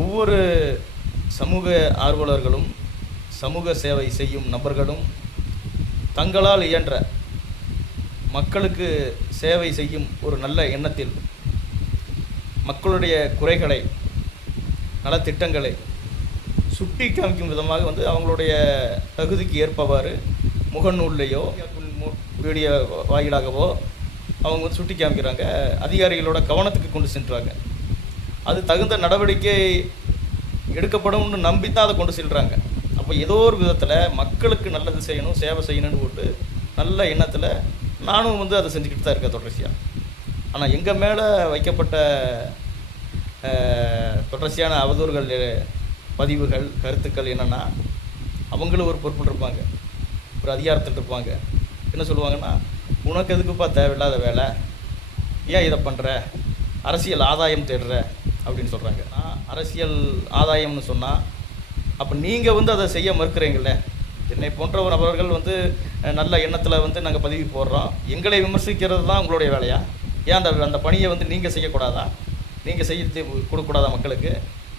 ஒவ்வொரு சமூக ஆர்வலர்களும் சமூக சேவை செய்யும் நபர்களும் தங்களால் இயன்ற மக்களுக்கு சேவை செய்யும் ஒரு நல்ல எண்ணத்தில் மக்களுடைய குறைகளை நலத்திட்டங்களை சுட்டி காமிக்கும் விதமாக அவங்களுடைய தகுதிக்கு ஏற்பவாறு முகநூல்லையோ வீடியோ வாயிலாகவோ அவங்க சுட்டி காமிக்கிறாங்க, அதிகாரிகளோட கவனத்துக்கு கொண்டு சென்றாங்க. அது தகுந்த நடவடிக்கை எடுக்கப்படும்னு நம்பித்தான் அதை கொண்டு செல்கிறாங்க. அப்போ ஏதோ ஒரு விதத்தில் மக்களுக்கு நல்லது செய்யணும், சேவை செய்யணும்னு போட்டு நல்ல எண்ணத்தில் நானும் அதை செஞ்சுக்கிட்டு தான் இருக்கேன் தொடர்ச்சியாக. ஆனால் எங்கள் மேலே வைக்கப்பட்ட தொடர்ச்சியான அவதூறுகள், பதிவுகள், கருத்துக்கள் என்னென்னா, அவங்களும் ஒரு பொறுப்பில் இருப்பாங்க, ஒரு அதிகாரத்தில் இருப்பாங்க. என்ன சொல்லுவாங்கன்னா, உனக்கு எதுக்குப்பா தேவையில்லாத வேலை, ஏன் இதை பண்ணுற, அரசியல் ஆதாயம் தேடுற அப்படின்னு சொல்கிறாங்க. நான் அரசியல் ஆதாயம்னு சொன்னால் அப்போ நீங்கள் அதை செய்ய மறுக்கிறீங்களே. என்னை போன்ற ஒரு நபர்கள் நல்ல எண்ணத்தில் நாங்கள் பதிவு போடுறோம், எங்களை விமர்சிக்கிறது தான் உங்களுடைய வேலையா? ஏன் அந்த பணியை நீங்கள் செய்யக்கூடாதா? நீங்கள் செய்ய கொடுக்கக்கூடாதா மக்களுக்கு?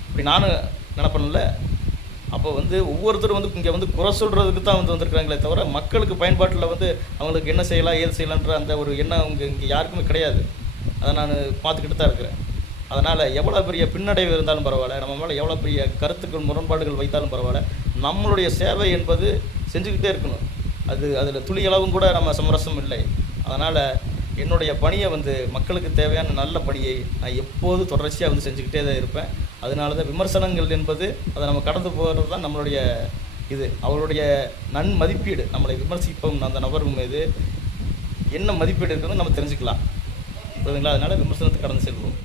இப்படி நானும் நினப்பேன்ல. அப்போ ஒவ்வொருத்தரும் இங்கே குறை சொல்கிறதுக்கு தான் வந்திருக்கிறாங்களே தவிர மக்களுக்கு பயன்பாட்டில் அவங்களுக்கு என்ன செய்யலாம், ஏது செய்யலான்ற அந்த ஒரு எண்ணம் இங்கே யாருக்குமே கிடையாது. அதை நான் பார்த்துக்கிட்டு தான் இருக்கிறேன். அதனால் எவ்வளோ பெரிய பின்னடைவு இருந்தாலும் பரவாயில்ல, நம்ம மேலே எவ்வளோ பெரிய கருத்துக்கள் முரண்பாடுகள் வைத்தாலும் பரவாயில்ல, நம்மளுடைய சேவை என்பது செஞ்சுக்கிட்டே இருக்கணும். அதில் துளியளவும் கூட நம்ம சமரசம் இல்லை. அதனால் என்னுடைய பணியை மக்களுக்கு தேவையான நல்ல பணியை நான் எப்போது தொடர்ச்சியாக செஞ்சுக்கிட்டே தான் இருப்பேன். அதனால தான் விமர்சனங்கள் என்பது அதை நம்ம கடந்து போகிறது தான் நம்மளுடைய அவருடைய நன்மதிப்பீடு. நம்மளை விமர்சிப்போம் அந்த நபர் மீது என்ன மதிப்பீடு இருக்குன்னு நம்ம தெரிஞ்சுக்கலாம். புரியுதுங்களா? அதனால் விமர்சனத்தை கடந்து செல்வோம்.